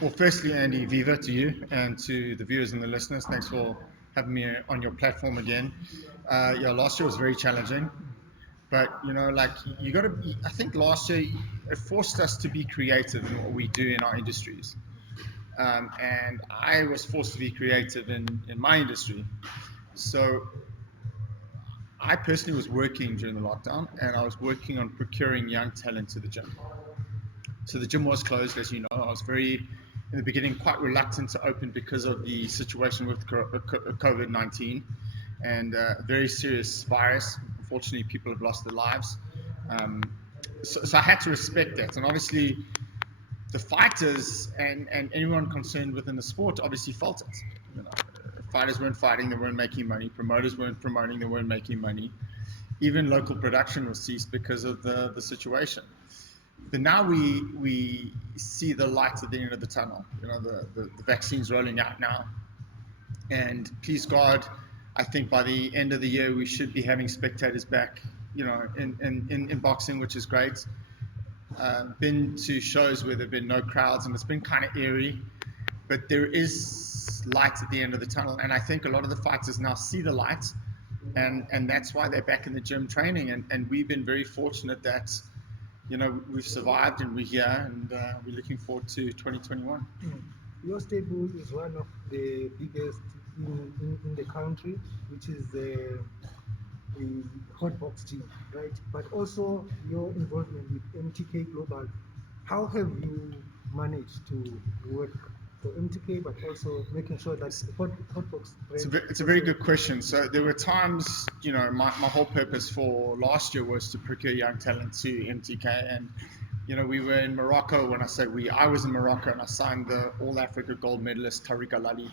Well, firstly, Andy, viva to you and to the viewers and the listeners. Thanks for having me on your platform again. Yeah, last year was very challenging, but like you got to. I think last year it forced us to be creative in what we do in our industries, and I was forced to be creative in my industry. So I personally was working during the lockdown, and I was working on procuring young talent to the gym. So the gym was closed, as you know. I was in the beginning, quite reluctant to open because of the situation with COVID-19 and a very serious virus. Unfortunately, people have lost their lives. Um, so I had to respect that. And obviously, the fighters and anyone concerned within the sport obviously felt it. Fighters weren't fighting, they weren't making money. Promoters weren't promoting, they weren't making money. Even local production was ceased because of the situation. But now we see the light at the end of the tunnel. The vaccine's rolling out now, and please God, I think by the end of the year we should be having spectators back. In boxing, which is great. Been to shows where there've been no crowds, and it's been kind of eerie, but there is light at the end of the tunnel, and I think a lot of the fighters now see the light, and that's why they're back in the gym training, and we've been very fortunate that we've survived and we're here, and we're looking forward to 2021. Your stable is one of the biggest in the country, which is the hot box team, right? But also your involvement with MTK Global. How have you managed to work for MTK, but also making sure that hot box brand? It's a very good question. So there were times, my whole purpose for last year was to procure young talent to MTK, and we were in Morocco. When I say we, I was in Morocco, and I signed the All Africa gold medalist Tariq Alali,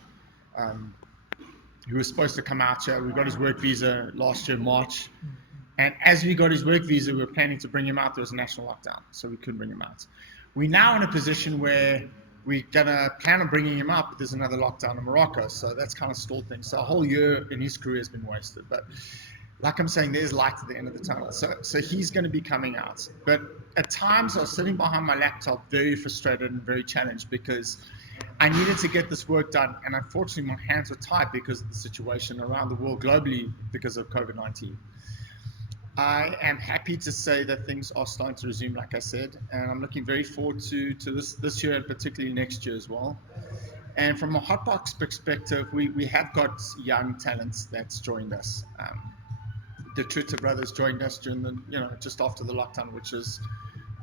who was supposed to come out here. We got his work visa last year, March. And as we got his work visa, we were planning to bring him out. There was a national lockdown, so we couldn't bring him out. We're now in a position where we're going to plan on bringing him up, but there's another lockdown in Morocco, so that's kind of stalled things. So a whole year in his career has been wasted. But like I'm saying, there's light at the end of the tunnel. So he's going to be coming out. But at times I was sitting behind my laptop very frustrated and very challenged because I needed to get this work done, and unfortunately my hands were tied because of the situation around the world globally because of COVID-19. I am happy to say that things are starting to resume, like I said, and I'm looking very forward to this year and particularly next year as well. And from a hotbox perspective, we have got young talents that's joined us. The Truta brothers joined us during just after the lockdown, which is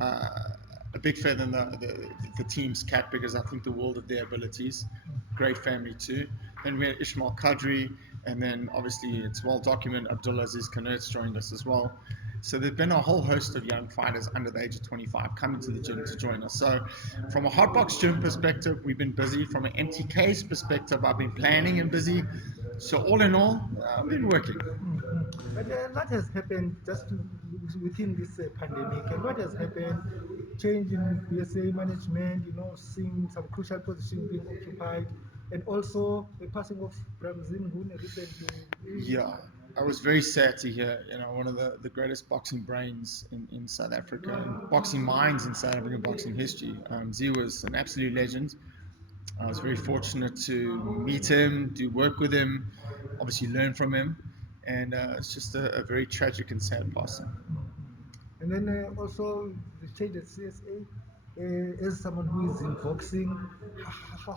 a big feather in the team's cap because I think the world of their abilities. Great family too. Then we had Ishmael Kadri, and then obviously it's well documented Abdulaziz Kanertz joined us as well. So there's been a whole host of young fighters under the age of 25 coming to the gym to join us. So from a hotbox gym perspective, we've been busy. From an MTK's perspective, I've been planning and busy. So all in all, I've been working. And a lot has happened within this pandemic. And what has happened? Change in BSA management, seeing some crucial positions being occupied, and also the passing of Bramzin Gune recently. Yeah, I was very sad to hear, one of the greatest boxing brains in South Africa, and boxing minds in South African boxing history. Z was an absolute legend. I was very fortunate to meet him, do work with him, obviously learn from him, and it's just a very tragic and sad passing. And then also the change at CSA. As someone who is in boxing,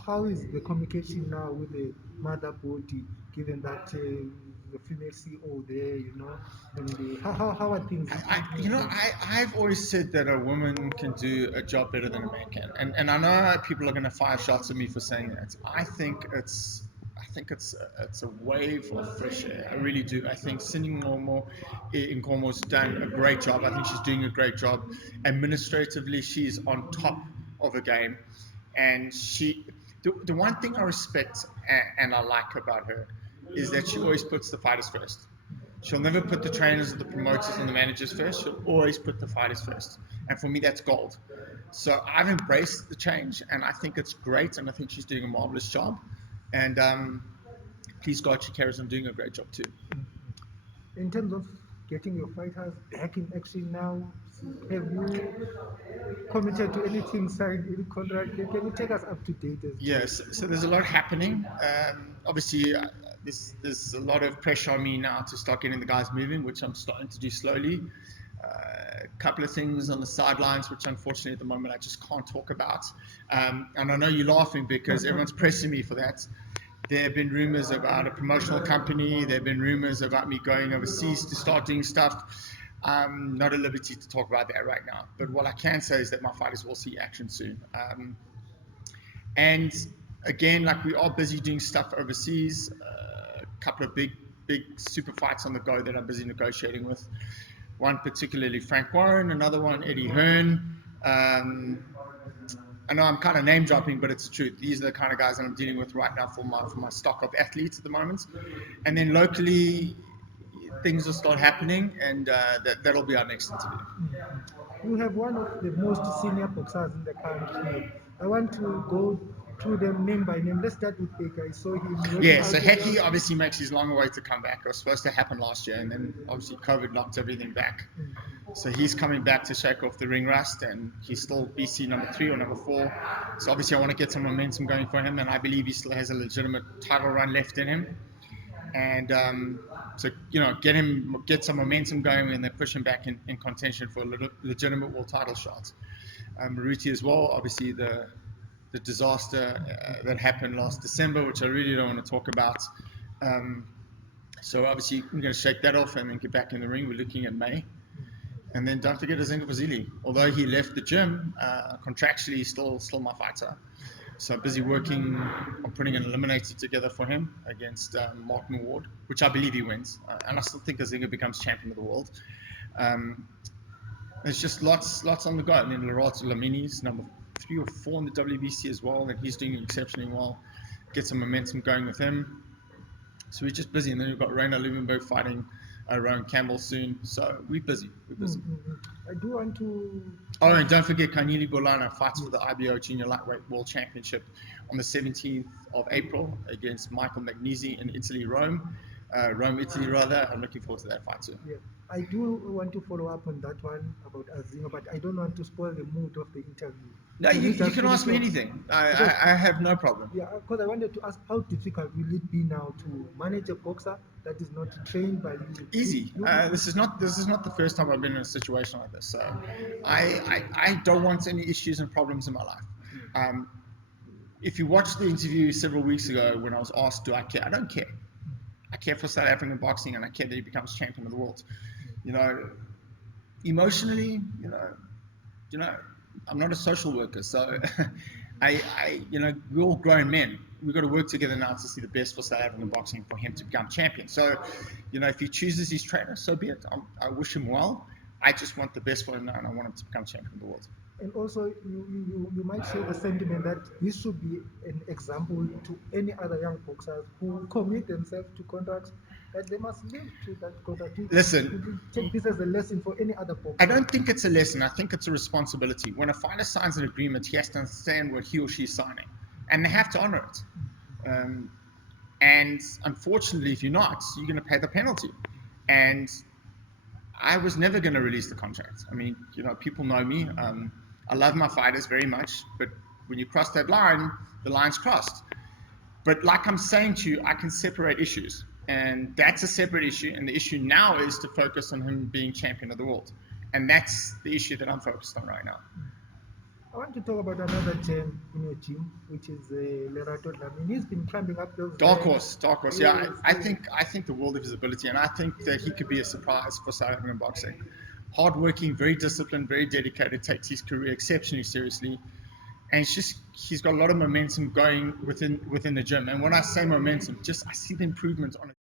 how is the communication now with the mother body, given that the female CEO there, and how are things? I've always said that a woman can do a job better than a man can, and I know people are going to fire shots at me for saying that. I think it's a wave of fresh air. I really do. I think Cindy Nkomo's done a great job. I think she's doing a great job. Administratively, she's on top of her game, and the one thing I respect and I like about her is that she always puts the fighters first. She'll never put the trainers, the promoters, and the managers first. She'll always put the fighters first. And for me, that's gold. So I've embraced the change, and I think it's great, and I think she's doing a marvelous job. And please God, she carries on doing a great job too. In terms of getting your fighters back in action now, Have you committed to anything, signed any contract? Can you take us up to date as to? Yes, so there's a lot happening. Obviously, there's a lot of pressure on me now to start getting the guys moving, which I'm starting to do slowly. A couple of things on the sidelines, which unfortunately at the moment I just can't talk about. And I know you're laughing because everyone's pressing me for that. There have been rumors about a promotional company. There have been rumors about me going overseas to start doing stuff. I'm not at liberty to talk about that right now. But what I can say is that my fighters will see action soon. And again, like we are busy doing stuff overseas. A couple of big super fights on the go that I'm busy negotiating with. One particularly Frank Warren, another one Eddie Hearn. I know I'm kind of name dropping, but it's the truth. These are the kind of guys that I'm dealing with right now for my stock of athletes at the moment. And then locally, things will start happening, and that'll be our next interview. You have one of the most senior boxers in the country. I want to go through them name by name. Let's start with Baker. I saw him working Yeah, out so there. Hecky obviously makes his long way to come back. It was supposed to happen last year, and then obviously COVID knocked everything back. So he's coming back to shake off the ring rust, and he's still BC number 3 or number 4. So obviously I want to get some momentum going for him, and I believe he still has a legitimate title run left in him. And so, get some momentum going and then push him back in contention for a legitimate world title shot. Maruti as well, obviously the disaster that happened last December, which I really don't want to talk about. So obviously we're going to shake that off and then get back in the ring. We're looking at May. And then don't forget Azinga Vasili. Although he left the gym, contractually he's still my fighter. So I'm busy working on putting an eliminator together for him against Martin Ward, which I believe he wins. And I still think Azinga becomes champion of the world. There's just lots on the go. And then Lerato Lamini's number 3 or 4 in the WBC as well, and he's doing exceptionally well. Get some momentum going with him. So we're just busy. And then we've got Rainer Lumenberg fighting Rowan Campbell soon. So we're busy. I do want to. Oh, and don't forget, Kanili Bolana fights for the IBO Junior Lightweight World Championship on the 17th of April against Michael Magnesi in Italy, Rome. Italy, rather. I'm looking forward to that fight too. Yeah, I do want to follow up on that one about Azinga, but I don't want to spoil the mood of the interview. No, you can ask me anything. I have no problem. Yeah, because I wanted to ask how difficult will it be now to manage a boxer that is not trained by you? Easy. This is not the first time I've been in a situation like this. So I don't want any issues and problems in my life. If you watched the interview several weeks ago when I was asked, do I care? I don't care. I care for South African boxing, and I care that he becomes champion of the world. Emotionally, I'm not a social worker, so we're all grown men. We've got to work together now to see the best for South African boxing for him to become champion. So, if he chooses his trainer, so be it. I wish him well. I just want the best for him now, and I want him to become champion of the world. And also, you might share the sentiment that this should be an example to any other young boxers who commit themselves to contracts that they must live to that contract. Listen, take this as a lesson for any other boxer. I don't think it's a lesson. I think it's a responsibility. When a fighter signs an agreement, he has to understand what he or she is signing, and they have to honor it. And unfortunately, if you're not, you're going to pay the penalty. And I was never going to release the contract. I mean, people know me. I love my fighters very much, but when you cross that line, the line's crossed. But like I'm saying to you, I can separate issues, and that's a separate issue. And the issue now is to focus on him being champion of the world, and that's the issue that I'm focused on right now. I want to talk about another gem in your team, which is Lerato Lamine. He's been climbing up those. Dark horse. Yeah, I think the world of his ability, and I think that he could be a surprise for South African boxing. Hardworking, very disciplined, very dedicated, takes his career exceptionally seriously, and he's got a lot of momentum going within the gym. And when I say momentum, I see the improvement on it.